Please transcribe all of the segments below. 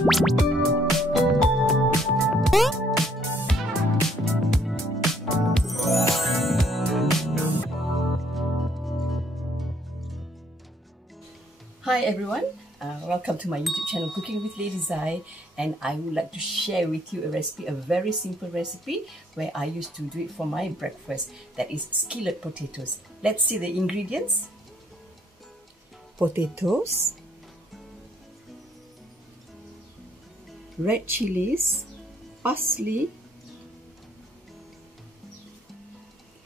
Hi everyone, welcome to my YouTube channel Cooking with Lady Zai, and I would like to share with you a recipe, a very simple recipe where I used to do it for my breakfast. That is skillet potatoes. Let's see the ingredients. Potatoes, red chilies, parsley,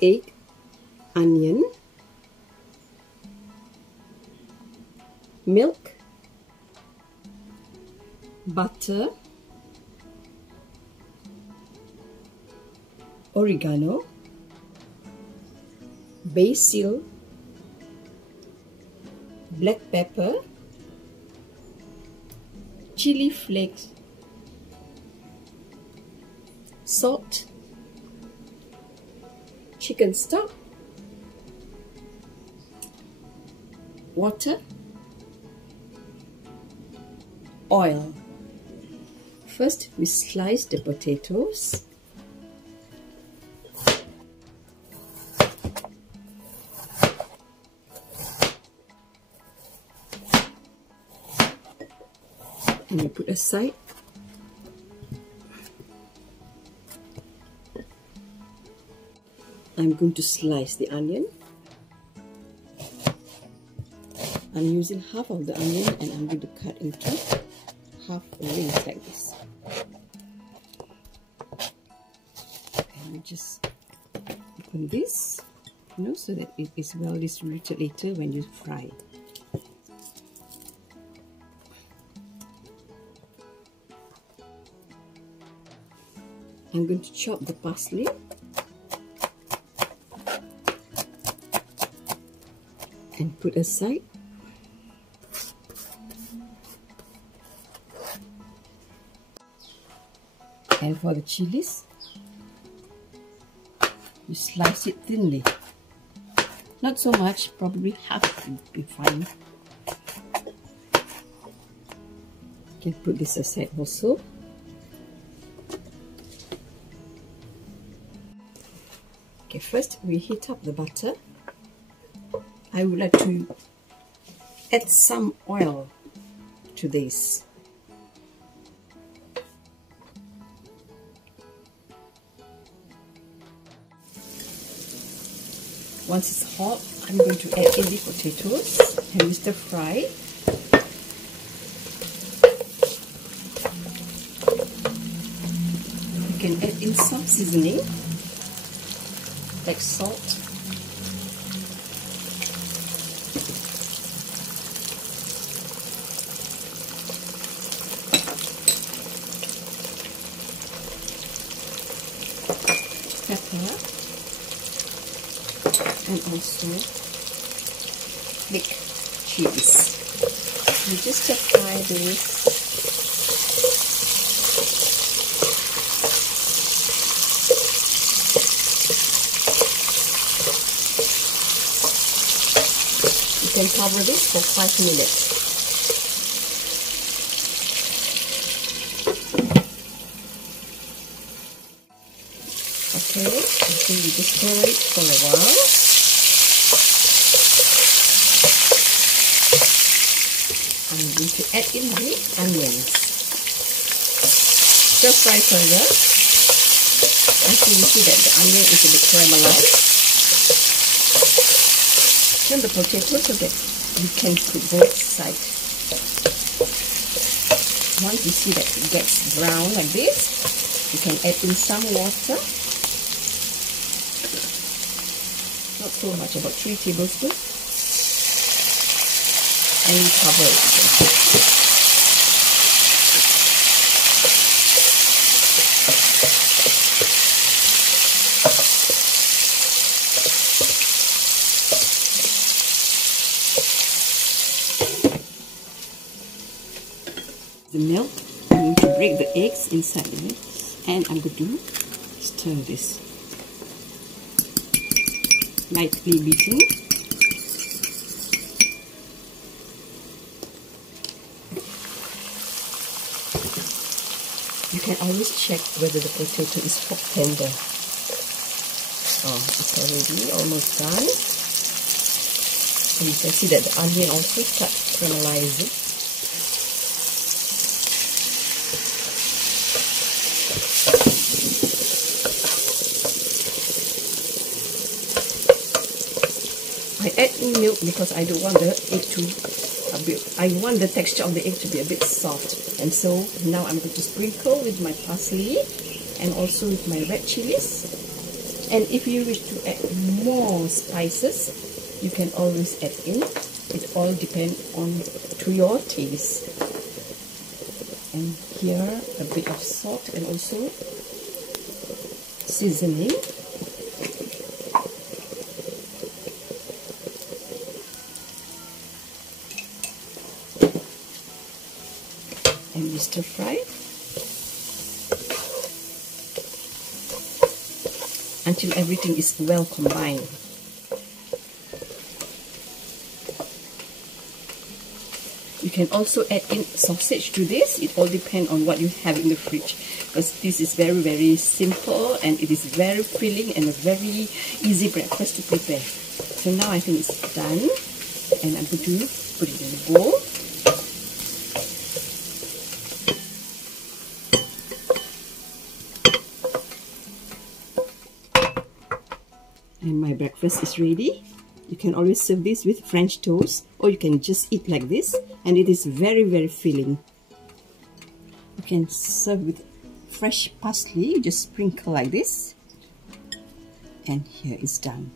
egg, onion, milk, butter, oregano, basil, black pepper, chili flakes, salt, chicken stock, water, oil. First, we slice the potatoes. And we put aside. I'm going to slice the onion. I'm using half of the onion and I'm going to cut into half rings like this. And we just open this, so that it is well distributed later when you fry. I'm going to chop the parsley. And put aside. And for the chilies, you slice it thinly. Not so much, probably half would be fine. You can put this aside also. Okay, first we heat up the butter. I would like to add some oil to this. Once it's hot, I'm going to add in the potatoes and stir fry. You can add in some seasoning like salt, pepper, and also flake cheese. You just apply this. You can cover this for 5 minutes. Okay, so you just stir it for a while. I'm going to add in the onions. Stir fry further until you see that the onion is a bit caramelized. Turn the potato so that you can cook both sides. Once you see that it gets brown like this, you can add in some water. Not so much, about 3 tablespoons. And you cover it again. The milk, I'm going to break the eggs inside the milk, and I'm going to stir this. Lightly beating. You can always check whether the potato is top tender. Oh, it's already almost done. And you can see that the onion also starts caramelizing. I add in milk because I don't want the egg to I want the texture of the egg to be a bit soft. And so now I'm going to sprinkle with my parsley and also with my red chilies. And if you wish to add more spices, you can always add in. It all depends on to your taste. And here a bit of salt and also seasoning. And we stir fry until everything is well combined. You can also add in sausage to this. It all depends on what you have in the fridge, because this is very, very simple and it is very filling and a very easy breakfast to prepare. So now I think it's done, and I'm going to put it in a bowl. And my breakfast is ready. You can always serve this with French toast, or you can just eat like this, and it is very, very filling. You can serve with fresh parsley. You just sprinkle like this, and here it's done.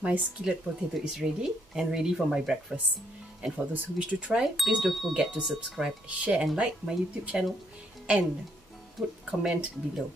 My skillet potato is ready and ready for my breakfast. And for those who wish to try, please don't forget to subscribe, share and like my YouTube channel, and put comment below.